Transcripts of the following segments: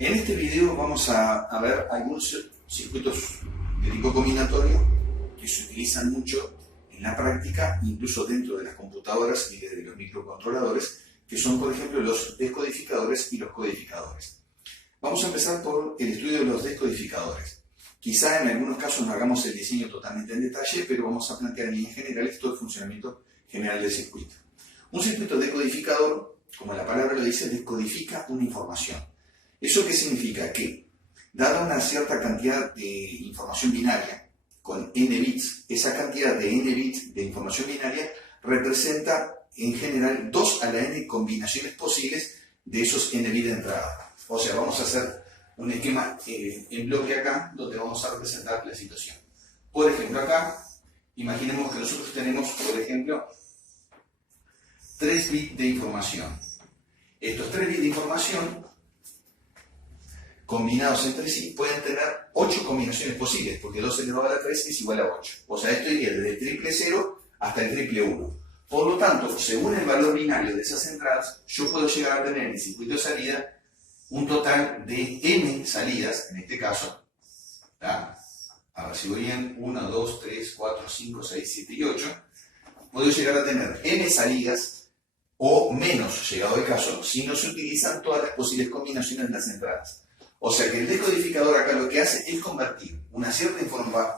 En este video vamos a ver algunos circuitos de tipo combinatorio que se utilizan mucho en la práctica, incluso dentro de las computadoras y de los microcontroladores, que son, por ejemplo, los descodificadores y los codificadores. Vamos a empezar por el estudio de los descodificadores. Quizá en algunos casos no hagamos el diseño totalmente en detalle, pero vamos a plantear en líneas generales todo el funcionamiento general del circuito. Un circuito decodificador, como la palabra lo dice, descodifica una información. ¿Eso qué significa? Que, dada una cierta cantidad de información binaria, con n bits, esa cantidad de n bits de información binaria representa en general 2 a la n combinaciones posibles de esos n bits de entrada. O sea, vamos a hacer un esquema en bloque acá, donde vamos a representar la situación. Por ejemplo, acá, imaginemos que nosotros tenemos, por ejemplo, 3 bits de información. Estos 3 bits de información combinados entre sí pueden tener 8 combinaciones posibles, porque 2 elevado a la 3 es igual a 8. O sea, esto iría desde el triple 0 hasta el triple 1. Por lo tanto, según el valor binario de esas entradas, yo puedo llegar a tener en el circuito de salida un total de n salidas, en este caso, ¿tá? A ver si voy bien, 1, 2, 3, 4, 5, 6, 7 y 8. Puedo llegar a tener n salidas o menos, llegado el caso, si no se utilizan todas las posibles combinaciones de las entradas. O sea que el decodificador acá lo que hace es convertir una cierta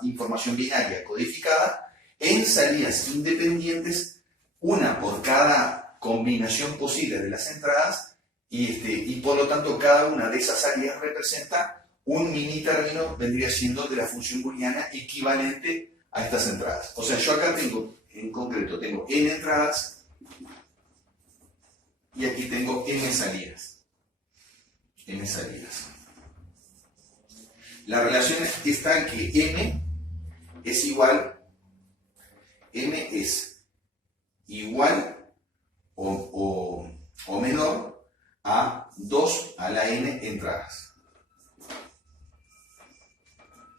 información binaria codificada en salidas independientes, una por cada combinación posible de las entradas, y por lo tanto cada una de esas salidas representa un mini término, vendría siendo de la función booleana equivalente a estas entradas. O sea, yo acá tengo, en concreto, tengo n entradas y aquí tengo n salidas. N salidas. La relación está en que m es igual o menor a 2 a la n entradas.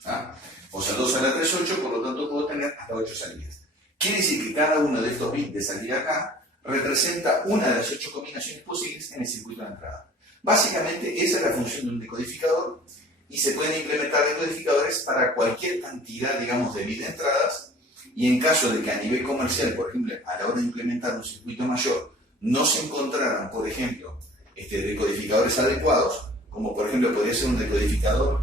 ¿Ah? O sea, 2 a la 3, 8, por lo tanto puedo tener hasta 8 salidas. Quiere decir que cada uno de estos bits de salida acá representa una de las 8 combinaciones posibles en el circuito de entrada. Básicamente esa es la función de un decodificador y se pueden implementar decodificadores para cualquier cantidad, digamos, de bits de entradas, y en caso de que a nivel comercial, por ejemplo, a la hora de implementar un circuito mayor, no se encontraran, por ejemplo, decodificadores adecuados, como por ejemplo podría ser un decodificador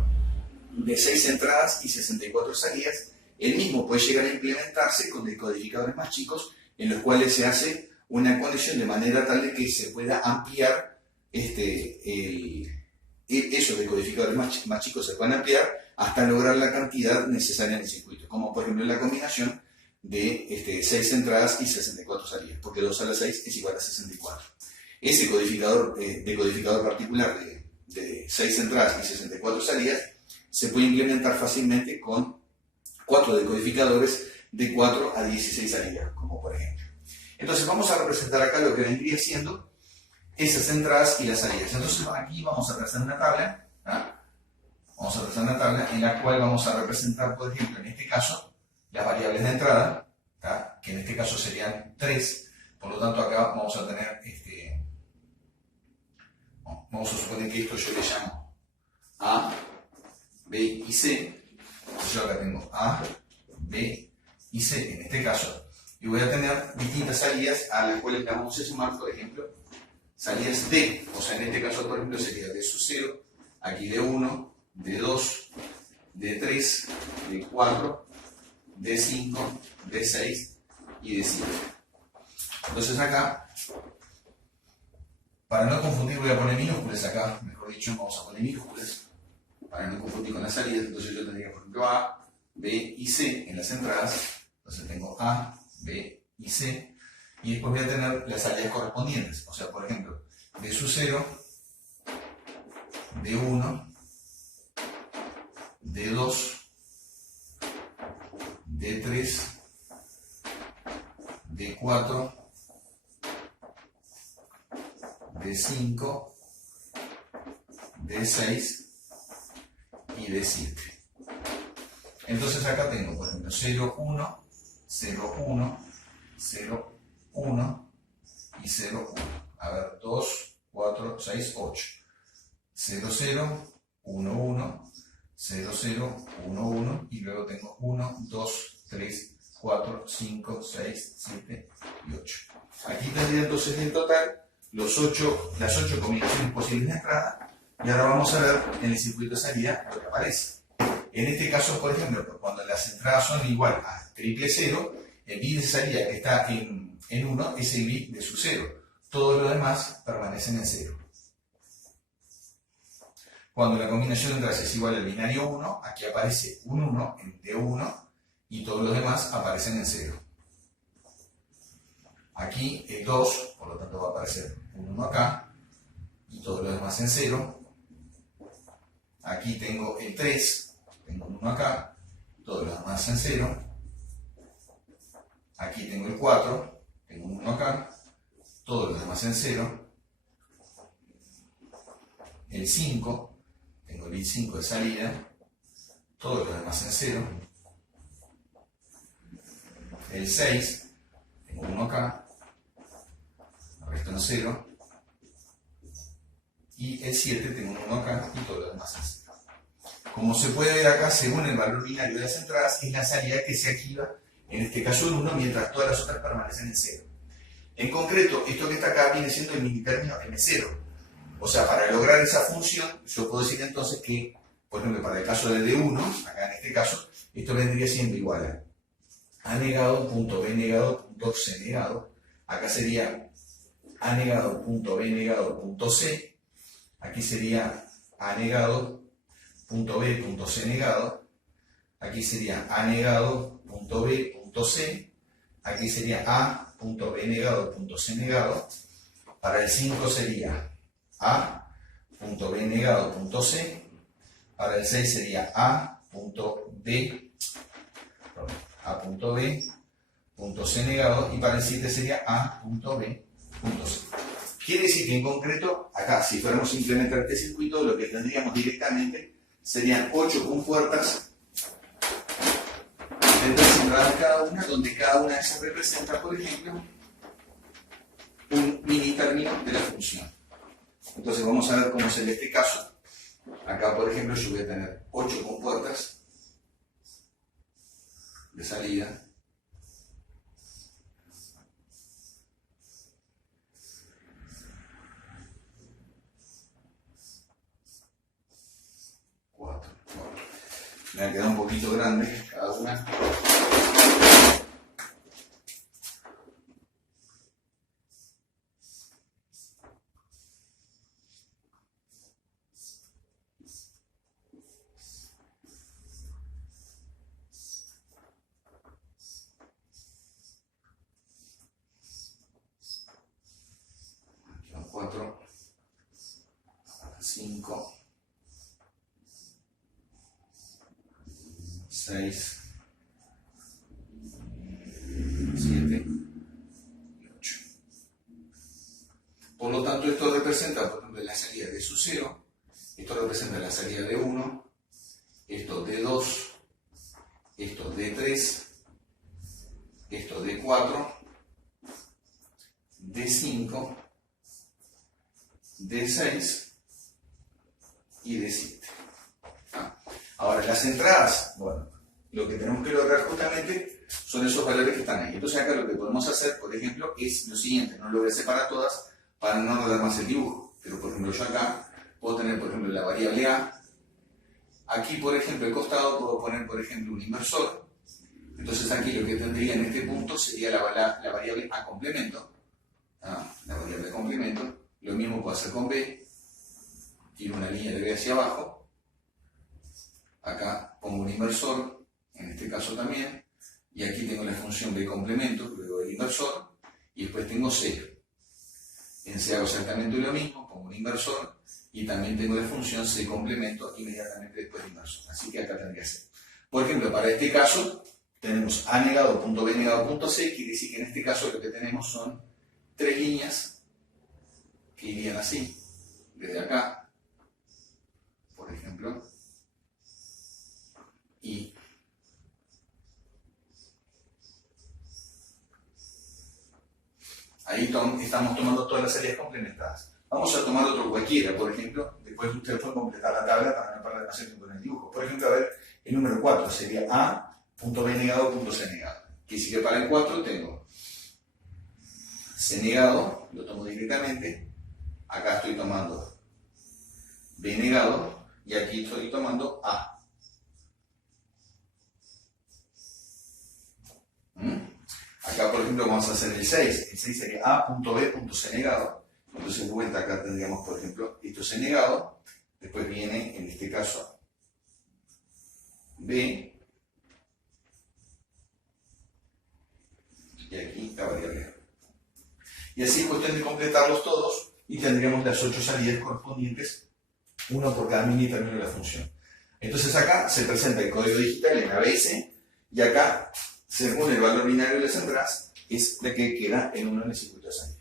de 6 entradas y 64 salidas, el mismo puede llegar a implementarse con decodificadores más chicos, en los cuales se hace una conexión de manera tal de que se pueda ampliar esos decodificadores más chicos se pueden ampliar hasta lograr la cantidad necesaria en el circuito, como por ejemplo la combinación de 6 entradas y 64 salidas, porque 2 a la 6 es igual a 64. Ese decodificador particular de 6 entradas y 64 salidas se puede implementar fácilmente con 4 decodificadores de 4 a 16 salidas, como por ejemplo. Entonces vamos a representar acá lo que vendría siendo esas entradas y las salidas. Entonces aquí vamos a trazar una tabla, ¿ah? Vamos a trazar una tabla en la cual vamos a representar, por ejemplo, en este caso, las variables de entrada, ¿tá? Que en este caso serían 3. Por lo tanto, acá vamos a tener, vamos a suponer que esto yo le llamo A, B y C. Entonces yo acá tengo A, B y C en este caso. Y voy a tener distintas salidas a las cuales le vamos a sumar, por ejemplo, salidas D. O sea, en este caso, por ejemplo, sería D sub 0, aquí D1, D2, D3, D4, D5, D6 y D7. Entonces acá, para no confundir, voy a poner minúsculas acá, mejor dicho, vamos a poner minúsculas, para no confundir con las salidas. Entonces yo tendría, por ejemplo, A, B y C en las entradas. Entonces tengo A, B y C, y después voy a tener las salidas correspondientes. O sea, por ejemplo, D sub 0, D1, D2, D3, D4, D5, D6 y D7. Entonces acá tengo, por ejemplo, 0, 1, 0, 1, 0, 1 y 0, 1. A ver, 2, 4, 6, 8. 0, 0, 1, 1, 0, 0, 1, 1, y luego tengo 1, 2, 3, 4, 5, 6, 7 y 8. Aquí tendría entonces en total las 8 combinaciones posibles de entrada, y ahora vamos a ver en el circuito de salida lo que aparece. En este caso, por ejemplo, cuando las entradas son igual a triple 0, el bit de salida que está en 1 es el bit de su 0. Todos los demás permanecen en 0. Cuando la combinación de entradas es igual al binario 1, aquí aparece un 1 en D1 y todos los demás aparecen en 0. Aquí el 2, por lo tanto va a aparecer un 1 acá y todos los demás en 0. Aquí tengo el 3, tengo un 1 acá, todos los demás en 0. Aquí tengo el 4, tengo un 1 acá, todos los demás en 0. El 5, tengo el bit 5 de salida, todos los demás en 0. El 6, tengo 1 acá, el resto en 0. Y el 7, tengo un 1 acá y todos los demás en 0. Como se puede ver acá, según el valor binario de las entradas, es la salida que se activa, en este caso el 1, mientras todas las otras permanecen en 0. En concreto, esto que está acá viene siendo el minitérmino M0. O sea, para lograr esa función, yo puedo decir entonces que, por ejemplo, para el caso de D1, acá en este caso, esto vendría siendo igual a negado punto B negado punto C negado. Acá sería A negado punto B negado punto C. Aquí sería A negado punto B punto C negado. Aquí sería A negado punto B punto C. Aquí sería A punto B negado punto C negado. Para el 5 sería A punto B negado punto C. Para el 6 sería A punto B punto C negado. Y para el 7 sería A punto B punto C. Quiere decir que en concreto, acá, si fuéramos a implementar este circuito, lo que tendríamos directamente serían 8 compuertas de 3 entradas cada una, donde cada una de esas representa, por ejemplo, un mini término de la función. Entonces vamos a ver cómo sería este caso. Acá, por ejemplo, yo voy a tener 8 compuertas de salida. Me ha quedado un poquito grande cada una. Aquí van 4, 5, 6, 7 y 8. Por lo tanto, esto representa, por ejemplo, la salida de su 0, esto representa la salida de 1, esto de 2, esto de 3, esto de 4, de 5, de 6 y de 7. Ahora, las entradas, bueno, lo que tenemos que lograr justamente son esos valores que están ahí. Entonces acá lo que podemos hacer, por ejemplo, es lo siguiente. No lo voy a hacer para todas, para no enredar más el dibujo. Pero, por ejemplo, yo acá puedo tener, por ejemplo, la variable A. Aquí, por ejemplo, al costado puedo poner, por ejemplo, un inversor. Entonces aquí lo que tendría en este punto sería la variable A complemento. La variable complemento. Lo mismo puedo hacer con B. Tiro una línea de B hacia abajo. Acá pongo un inversor, en este caso también, y aquí tengo la función B complemento, luego el inversor, y después tengo C. En C hago exactamente lo mismo, pongo un inversor, y también tengo la función C complemento inmediatamente después del inversor. Así que acá tendría C. Por ejemplo, para este caso, tenemos A negado punto B negado punto C, quiere decir que en este caso lo que tenemos son 3 líneas que irían así, desde acá, por ejemplo, y ahí estamos tomando todas las salidas complementadas. Vamos a tomar otro cualquiera, por ejemplo, de después ustedes pueden completar la tabla para no perder más tiempo en el dibujo. Por ejemplo, a ver, el número 4 sería A.B negado, punto C negado. Que sí que para el 4 tengo C negado, lo tomo directamente, acá estoy tomando B negado y aquí estoy tomando A. Acá, por ejemplo, vamos a hacer el 6. El 6 sería A.B.C negado. Entonces, de vuelta acá tendríamos, por ejemplo, esto C negado. Después viene, en este caso, B. Y aquí la variable A. Y así es cuestión de completarlos todos y tendríamos las 8 salidas correspondientes, uno por cada mini término de la función. Entonces acá se presenta el código digital en ABS y acá, según el valor binario de las entradas, es de que queda en uno en el circuito de salida.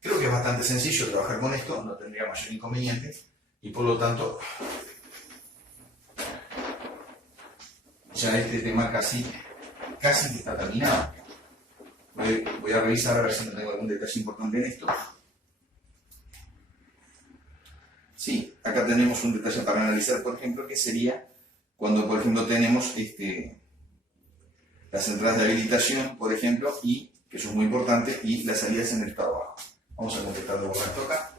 Creo que es bastante sencillo trabajar con esto, no tendría mayor inconveniente y por lo tanto ya este tema casi que está terminado. Voy a revisar a ver si no tengo algún detalle importante en esto. Sí, acá tenemos un detalle para analizar, por ejemplo, que sería cuando, por ejemplo, tenemos las entradas de habilitación, por ejemplo, y, que eso es muy importante, y las salidas en el estado bajo. Vamos a completar de borrar esto acá.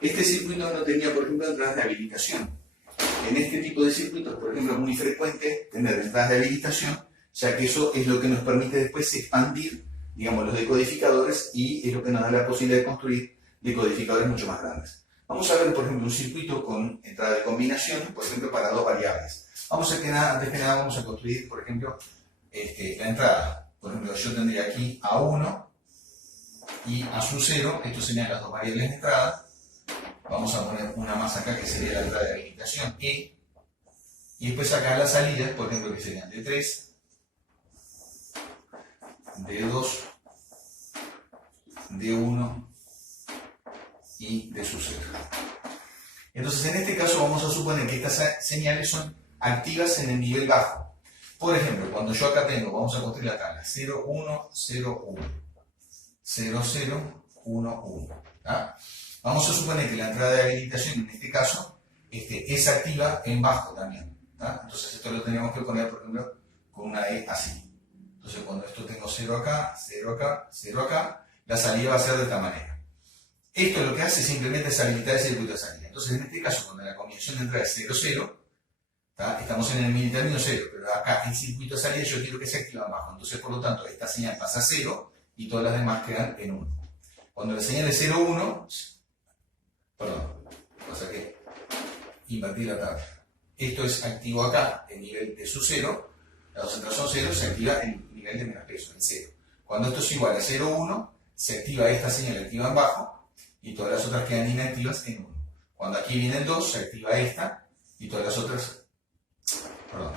Este circuito no tenía, por ejemplo, entradas de habilitación. En este tipo de circuitos, por ejemplo, es muy frecuente tener entradas de habilitación, ya que eso es lo que nos permite después expandir, digamos, los decodificadores y es lo que nos da la posibilidad de construir decodificadores mucho más grandes. Vamos a ver, por ejemplo, un circuito con entrada de combinación, por ejemplo, para dos variables. Antes que nada, vamos a construir, por ejemplo, la entrada. Por ejemplo, yo tendría aquí A1 y A sub 0, estos serían las dos variables de entrada. Vamos a poner una más acá que sería la entrada de habilitación E. Y después acá las salidas, por ejemplo, que serían D3, D2, D1 y D sub 0. Entonces, en este caso vamos a suponer que estas señales son activas en el nivel bajo. Por ejemplo, cuando yo acá tengo, vamos a construir la tabla 0, 1, 0, 1, 0, 0, 1, 1. ¿Ah? Vamos a suponer que la entrada de habilitación en este caso es activa en bajo también. ¿Ah? Entonces esto lo tendríamos que poner, por ejemplo, con una E así. Entonces cuando esto tengo 0 acá, 0 acá, 0 acá, la salida va a ser de esta manera. Esto lo que hace simplemente es habilitar el circuito de salida. Entonces en este caso, cuando la combinación de entrada es 0, 0, ¿tá? Estamos en el mini término 0, pero acá en circuito de salida yo quiero que se active en bajo. Entonces por lo tanto esta señal pasa a 0 y todas las demás quedan en 1. Cuando la señal es 0, 1, perdón, pasa que invertí la tabla. Esto es activo acá, el nivel de su 0, las dos entradas son 0, se activa el nivel de menos peso, el 0. Cuando esto es igual a 0, 1, se activa esta señal, activa en bajo, y todas las otras quedan inactivas en 1. Cuando aquí viene el 2, se activa esta, y todas las otras, perdón,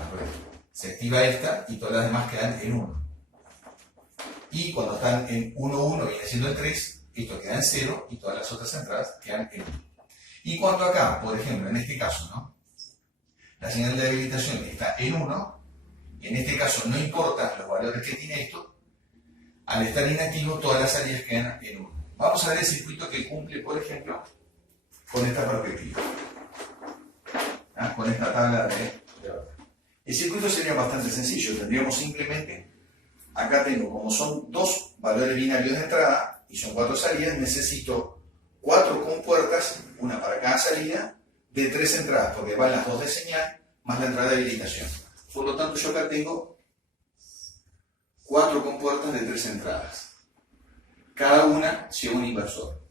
se activa esta, y todas las demás quedan en 1. Y cuando están en 1, 1, viene siendo el 3, esto queda en 0 y todas las otras entradas quedan en 1. Y cuando acá, por ejemplo, en este caso, ¿no? La señal de habilitación está en 1, y en este caso no importa los valores que tiene esto, al estar inactivo todas las salidas quedan en 1. Vamos a ver el circuito que cumple, por ejemplo, con esta perspectiva. ¿Ah? Con esta tabla de el circuito sería bastante sencillo, tendríamos simplemente, acá tengo, como son dos valores binarios de entrada y son 4 salidas, necesito 4 compuertas, una para cada salida, de 3 entradas, porque van las 2 de señal más la entrada de habilitación. Por lo tanto, yo acá tengo 4 compuertas de 3 entradas. Cada una lleva un inversor.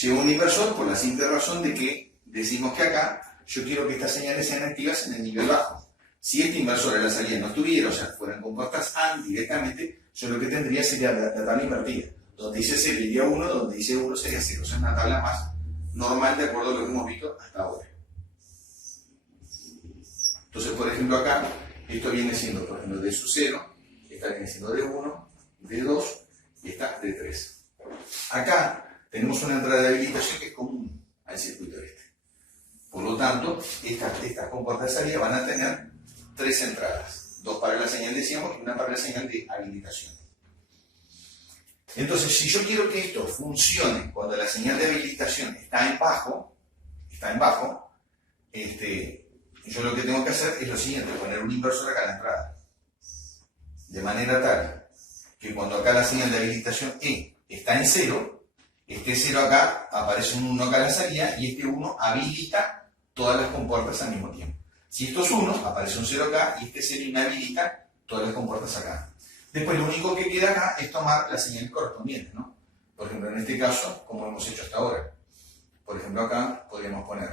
Lleva un inversor por la simple razón de que decimos que acá yo quiero que estas señales sean activas en el nivel bajo. Si este inversor en la salida no estuviera, o sea, fueran compuestas AND directamente, yo lo que tendría sería la tabla invertida. Donde dice 0 iría 1, donde dice 1 sería 0. O sea, una tabla más normal de acuerdo a lo que hemos visto hasta ahora. Entonces, por ejemplo, acá, esto viene siendo, por ejemplo, de su 0, esta viene siendo de 1, de 2 y esta de 3. Acá tenemos una entrada de habilitación que es común al circuito este. Por lo tanto, estas compuertas de salida van a tener 3 entradas. 2 para la señal, decíamos, y una para la señal de habilitación. Entonces, si yo quiero que esto funcione cuando la señal de habilitación está en bajo, yo lo que tengo que hacer es lo siguiente, poner un inversor acá en la entrada. De manera tal que cuando acá la señal de habilitación E está en 0, este 0 acá aparece un 1 acá en la salida y este 1 habilita todas las compuertas al mismo tiempo. Si esto es 1, aparece un 0 acá y este 0 inhabilita todas las compuertas acá. Después lo único que queda acá es tomar la señal correspondiente, ¿no? Por ejemplo, en este caso, como hemos hecho hasta ahora. Por ejemplo, acá podríamos poner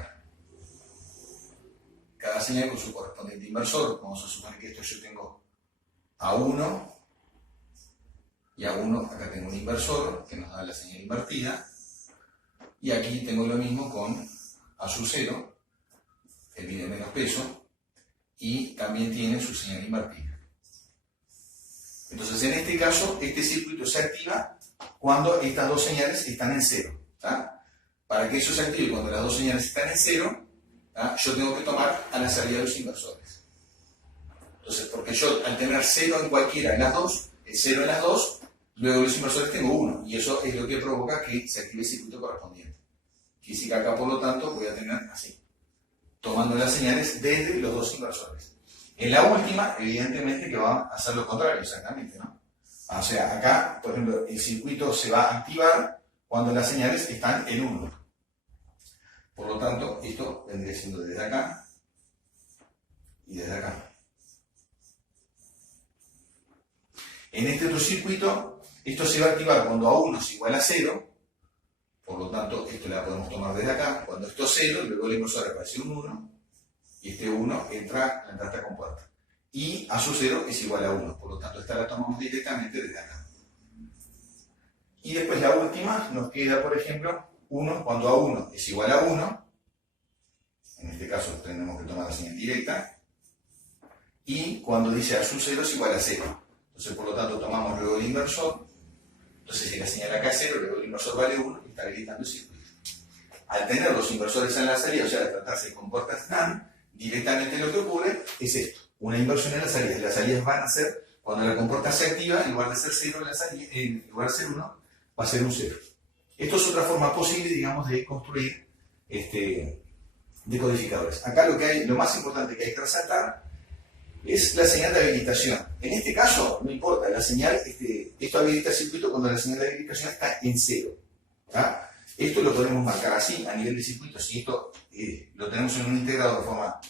cada señal con su correspondiente inversor. Vamos a suponer que esto yo tengo A1 y A1, acá tengo un inversor que nos da la señal invertida. Y aquí tengo lo mismo con A sub 0, el mide menos peso, y también tiene su señal invertida. Entonces, en este caso, este circuito se activa cuando estas dos señales están en 0. Para que eso se active cuando las dos señales están en 0, yo tengo que tomar a la salida de los inversores. Entonces, porque yo al tener 0 en cualquiera de las dos, es 0 en las dos, luego los inversores tengo 1, y eso es lo que provoca que se active el circuito correspondiente. Quiere decir que acá, por lo tanto, voy a tener así, tomando las señales desde los dos inversores. En la última, evidentemente que va a hacer lo contrario, exactamente, ¿no? O sea, acá, por ejemplo, el circuito se va a activar cuando las señales están en 1. Por lo tanto, esto vendría siendo desde acá y desde acá. En este otro circuito, esto se va a activar cuando A1 es igual a 0. Por lo tanto, esto la podemos tomar desde acá. Cuando esto es 0, luego el inversor aparece un 1. Y este 1 entra a esta compuerta. Y A sub 0 es igual a 1. Por lo tanto, esta la tomamos directamente desde acá. Y después la última nos queda, por ejemplo, 1 cuando A1 es igual a 1. En este caso tenemos que tomar la señal directa. Y cuando dice A sub 0 es igual a 0. Entonces, por lo tanto, tomamos luego el inversor. Entonces, si la señal acá es 0, luego el inversor vale 1 y está habilitando el circuito. Al tener los inversores en la salida, o sea, al tratarse de compuertas NAND, directamente lo que ocurre es esto, una inversión en las salidas. Las salidas van a ser, cuando la compuerta se activa, en lugar de ser 0 en la salida, en lugar de ser 1, va a ser un 0. Esto es otra forma posible, digamos, de construir decodificadores. Acá lo más importante que hay que resaltar es la señal de habilitación. En este caso, no importa, la señal, esto habilita el circuito cuando la señal de habilitación está en 0. Esto lo podemos marcar así, a nivel de circuito. Si esto lo tenemos en un integrador de forma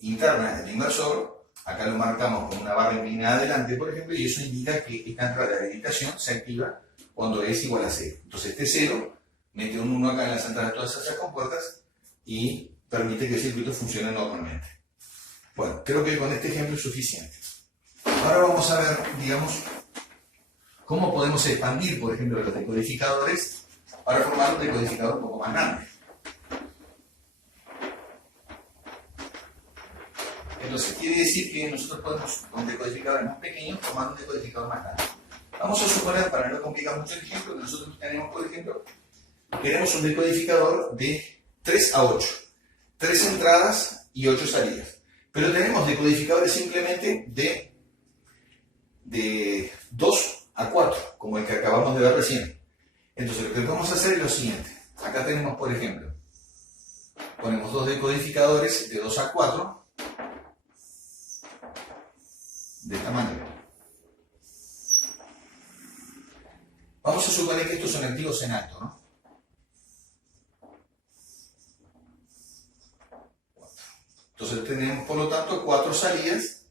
interna del inversor, acá lo marcamos con una barra inclinada adelante, por ejemplo, y eso indica que esta entrada de habilitación se activa cuando es igual a 0. Entonces este 0 mete un 1 acá en las entradas de todas esas compuertas y permite que el circuito funcione normalmente. Bueno, creo que con este ejemplo es suficiente. Ahora vamos a ver, digamos, cómo podemos expandir, por ejemplo, los decodificadores para formar un decodificador un poco más grande. Entonces, quiere decir que nosotros podemos, con decodificadores más pequeños, formar un decodificador más grande. Vamos a suponer, para no complicar mucho el ejemplo, que nosotros tenemos, por ejemplo, queremos un decodificador de 3 a 8. 3 entradas y 8 salidas. Pero tenemos decodificadores simplemente de 2 a 4, como el que acabamos de ver recién. Entonces, lo que vamos a hacer es lo siguiente. Acá tenemos, por ejemplo, ponemos dos decodificadores de 2 a 4, de esta manera. Vamos a suponer que estos son activos en alto, ¿no? Entonces tenemos, por lo tanto, 4 salidas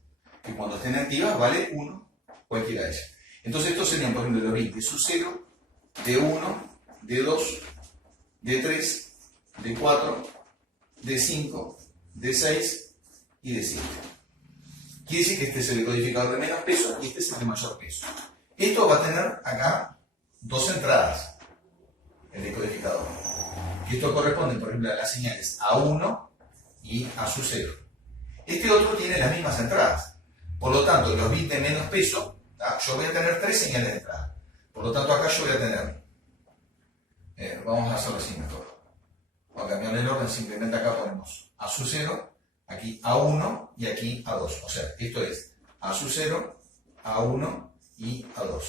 que cuando estén activas vale 1, cualquiera de ellas. Entonces estos serían, por ejemplo, los bits de sub 0, de 1, de 2, de 3, de 4, de 5, de 6 y de 7. Quiere decir que este es el decodificador de menos peso y este es el de mayor peso. Esto va a tener acá 2 entradas, el decodificador. Y esto corresponde, por ejemplo, a las señales A1 y A sub 0. Este otro tiene las mismas entradas. Por lo tanto, los bits de menos peso, yo voy a tener 3 señales de entrada. Por lo tanto, acá yo voy a tener, vamos a hacerlo así mejor. Vamos a cambiar el orden, simplemente acá ponemos A sub 0, aquí A1 y aquí A2. O sea, esto es A sub 0, A1 y A2.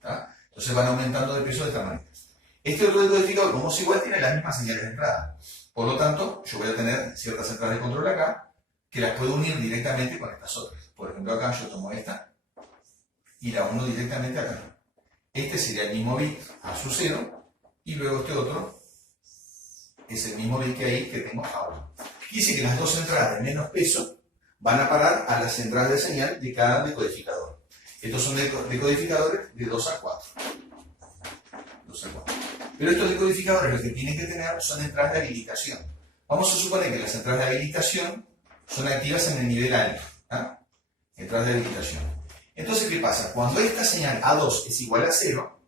¿Tá? Entonces van aumentando de peso de esta manera. Este otro decodificador, como es igual, tiene las mismas señales de entrada. Por lo tanto, yo voy a tener ciertas entradas de control acá, que las puedo unir directamente con estas otras. Por ejemplo, acá yo tomo esta y la uno directamente acá. Este sería el mismo bit A sub 0 y luego este otro es el mismo bit que ahí que tengo A1. Dice que las dos entradas de menos peso van a parar a las entradas de señal de cada decodificador. Estos son decodificadores de 2 a 4. 2 a 4. Pero estos decodificadores lo que tienen que tener son entradas de habilitación. Vamos a suponer que las entradas de habilitación son activas en el nivel alto. ¿Ah? Entradas de habilitación. Entonces, ¿qué pasa? Cuando esta señal A2 es igual a 0,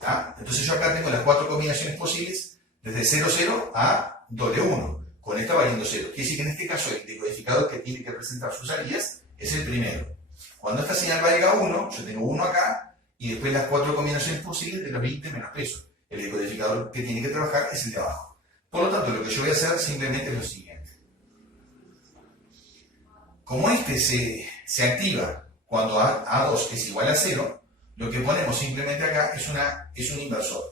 ¿ah? Entonces yo acá tengo las 4 combinaciones posibles desde 0, 0 a W1, con esta valiendo 0. Quiere decir que en este caso el decodificador que tiene que presentar sus salidas es el primero. Cuando esta señal valga 1, yo tengo 1 acá, y después las 4 combinaciones posibles de los 20 menos peso. El decodificador que tiene que trabajar es el de abajo. Por lo tanto, lo que yo voy a hacer simplemente es lo siguiente. Como este se activa cuando A2 es igual a 0, lo que ponemos simplemente acá es un inversor.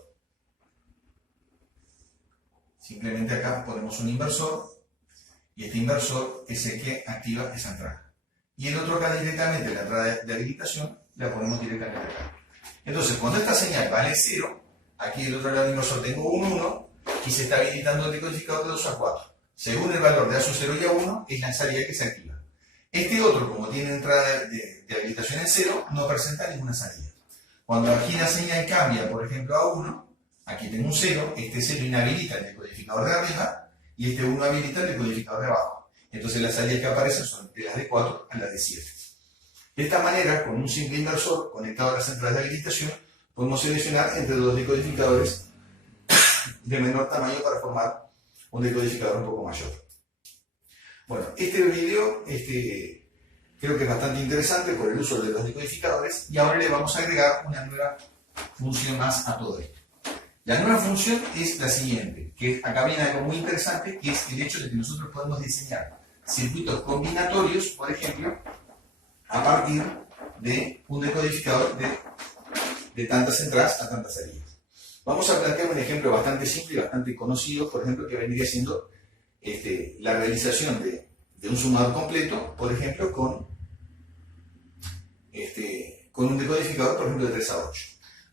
Simplemente acá ponemos un inversor y este inversor es el que activa esa entrada. Y el otro acá directamente, la entrada de habilitación, la ponemos directamente acá. Entonces, cuando esta señal vale 0, aquí del otro lado del inversor tengo un 1 y se está habilitando el decodificador de 2 a 4. Según el valor de A sub 0 y A1, es la salida que se activa. Este otro, como tiene entrada de habilitación en 0, no presenta ninguna salida. Cuando aquí la señal cambia, por ejemplo, a 1, aquí tengo un 0, este 0 inhabilita el decodificador de arriba y este 1 habilita el decodificador de abajo. Entonces las salidas que aparecen son de las de 4 a las de 7. De esta manera, con un simple inversor conectado a las entradas de habilitación, podemos seleccionar entre dos decodificadores de menor tamaño para formar un decodificador un poco mayor. Bueno, este video creo que es bastante interesante por el uso de los decodificadores y ahora le vamos a agregar una nueva función más a todo esto. La nueva función es la siguiente, que acá viene algo muy interesante, que es el hecho de que nosotros podemos diseñar circuitos combinatorios, por ejemplo, a partir de un decodificador de tantas entradas a tantas salidas. Vamos a plantear un ejemplo bastante simple y bastante conocido, por ejemplo, que vendría siendo la realización de un sumador completo, por ejemplo, con un decodificador, por ejemplo, de 3 a 8.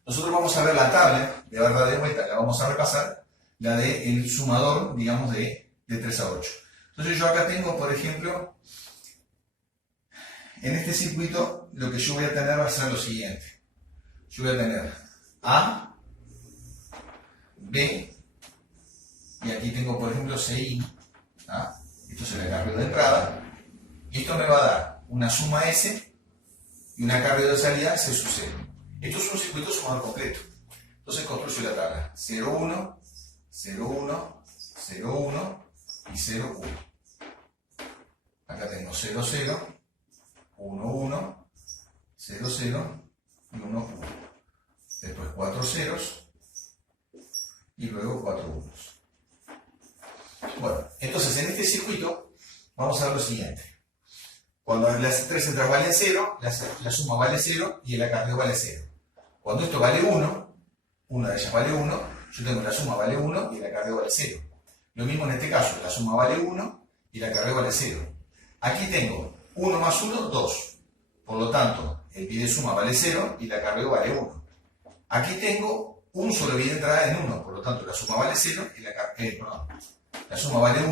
Nosotros vamos a ver la tabla de verdad de vuelta, la vamos a repasar, la del sumador, digamos, de 3 a 8. Entonces yo acá tengo, por ejemplo, en este circuito, lo que yo voy a tener va a ser lo siguiente. Yo voy a tener A, B, y aquí tengo, por ejemplo, CI. ¿Ah? Esto es el acarreo de entrada. Y esto me va a dar una suma S y un acarreo de salida C sub 0. Esto es un circuito sumador completo. Entonces construyo la tabla 0, 1, 0, 1, 0, 1 y 0, 1. Acá tengo 0, 0, 1, 1, 0, 0 y 1, 1. Después 4 ceros y luego 4 unos. Bueno, entonces en este circuito vamos a ver lo siguiente. Cuando las tres entradas valen 0, la suma vale 0 y el acarreo vale 0. Cuando esto vale 1, una de ellas vale 1, yo tengo la suma vale 1 y el acarreo vale 0. Lo mismo en este caso, la suma vale 1 y el acarreo vale 0. Aquí tengo 1 más 1, 2. Por lo tanto, el bit de suma vale 0 y el acarreo vale 1. Aquí tengo un solo bit de entrada en 1, por lo tanto la suma vale 0 y la suma vale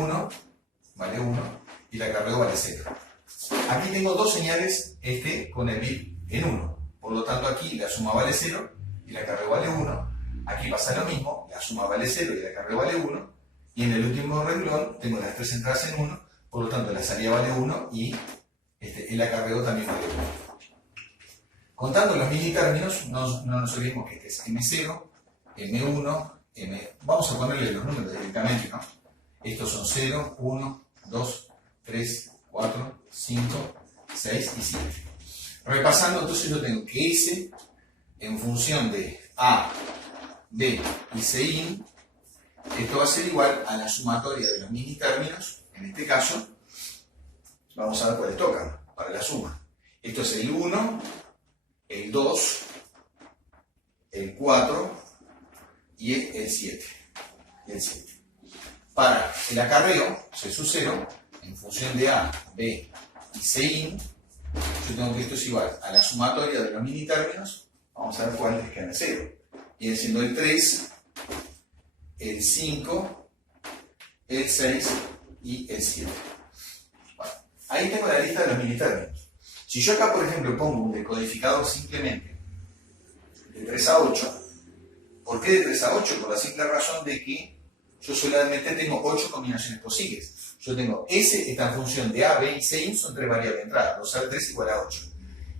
1 y el acarreo vale 0. Aquí tengo dos señales con el bit en 1, por lo tanto aquí la suma vale 0 y el acarreo vale 1. Aquí pasa lo mismo, la suma vale 0 y el acarreo vale 1. Y en el último renglón tengo las tres entradas en 1, por lo tanto la salida vale 1 y el acarreo también vale 1. Contando los mini términos, no nos olvidemos que este es M0, M1, vamos a ponerle los números directamente, ¿no? Estos son 0, 1, 2, 3, 4, 5, 6 y 7. Repasando, entonces yo tengo que S, en función de A, B y Cin, esto va a ser igual a la sumatoria de los mini términos, en este caso, vamos a ver cuáles tocan para la suma. Esto es el 1, el 2, el 4 y el 7. Para el acarreo, C sub 0, en función de A, B y Cin, yo tengo que esto es igual a la sumatoria de los mini términos, vamos a ver cuáles quedan en 0. Viene siendo el 3, el 5, el 6 y el 7. Bueno, ahí tengo la lista de los mini términos. Si yo acá, por ejemplo, pongo un decodificador simplemente de 3 a 8, ¿por qué de 3 a 8? Por la simple razón de que yo solamente tengo 8 combinaciones posibles. Yo tengo S, esta función de A, B y C son 3 variables de entrada, 2 al 3 igual a 8.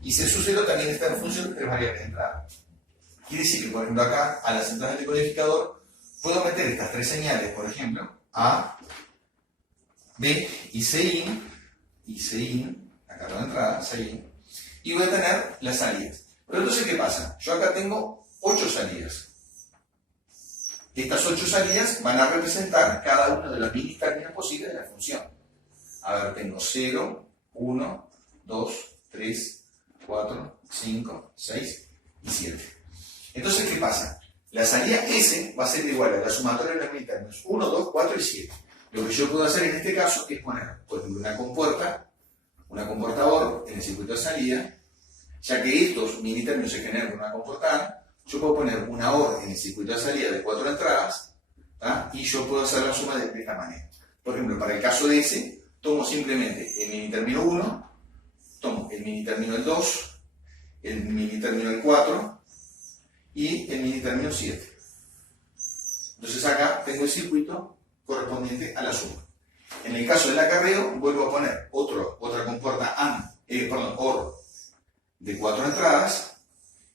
Y C sub 0 también está en función de 3 variables de entrada. Quiere decir que, por ejemplo, acá, a las entradas del decodificador, puedo meter estas 3 señales, por ejemplo, A, B y Cin, acá la entrada, Cin, y voy a tener las salidas. Pero entonces, ¿qué pasa? Yo acá tengo 8 salidas. Estas 8 salidas van a representar cada uno de los mini términos posibles de la función. A ver, tengo 0, 1, 2, 3, 4, 5, 6 y 7. Entonces, ¿qué pasa? La salida S va a ser igual a la sumatoria de los mini términos 1, 2, 4 y 7. Lo que yo puedo hacer en este caso es poner, por ejemplo, una compuerta OR en el circuito de salida, ya que estos mini términos se generan con una compuerta, yo puedo poner una OR en el circuito de salida de 4 entradas, ¿tá? Y yo puedo hacer la suma de esta manera. Por ejemplo, para el caso de S, tomo simplemente el mini término 1, tomo el mini término 2, el mini término 4 y el mini término 7. Entonces acá tengo el circuito correspondiente a la suma. En el caso del acarreo, vuelvo a poner otra compuerta OR de 4 entradas,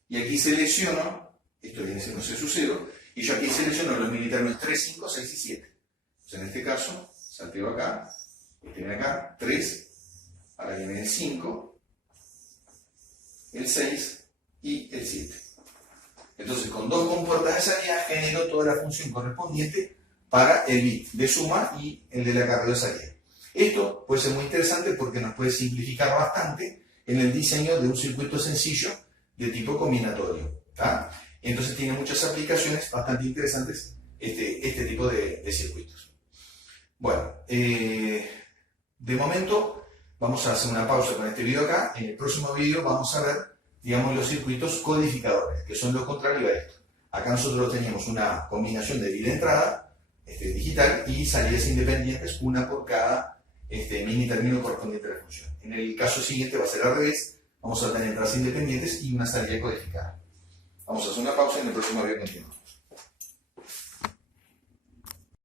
y aquí selecciono, esto viene siendo C sub 0, y yo aquí selecciono los mini términos 3, 5, 6 y 7. Entonces en este caso, salteo acá, viene acá, 3, ahora viene el 5, el 6 y el 7. Entonces con dos compuertas de salida genero toda la función correspondiente para el bit de suma y el del acarreo de salida. Esto puede ser muy interesante porque nos puede simplificar bastante en el diseño de un circuito sencillo de tipo combinatorio, ¿tá? Entonces tiene muchas aplicaciones bastante interesantes este tipo de circuitos. Bueno, de momento vamos a hacer una pausa con este video acá. En el próximo video vamos a ver, digamos, los circuitos codificadores, que son lo contrario a esto. Acá nosotros teníamos una combinación de bit de entrada digital y salidas independientes, una por cada mini término correspondiente a la función. En el caso siguiente va a ser al revés. Vamos a tener entradas independientes y una salida codificada. Vamos a hacer una pausa y en el próximo video continuamos.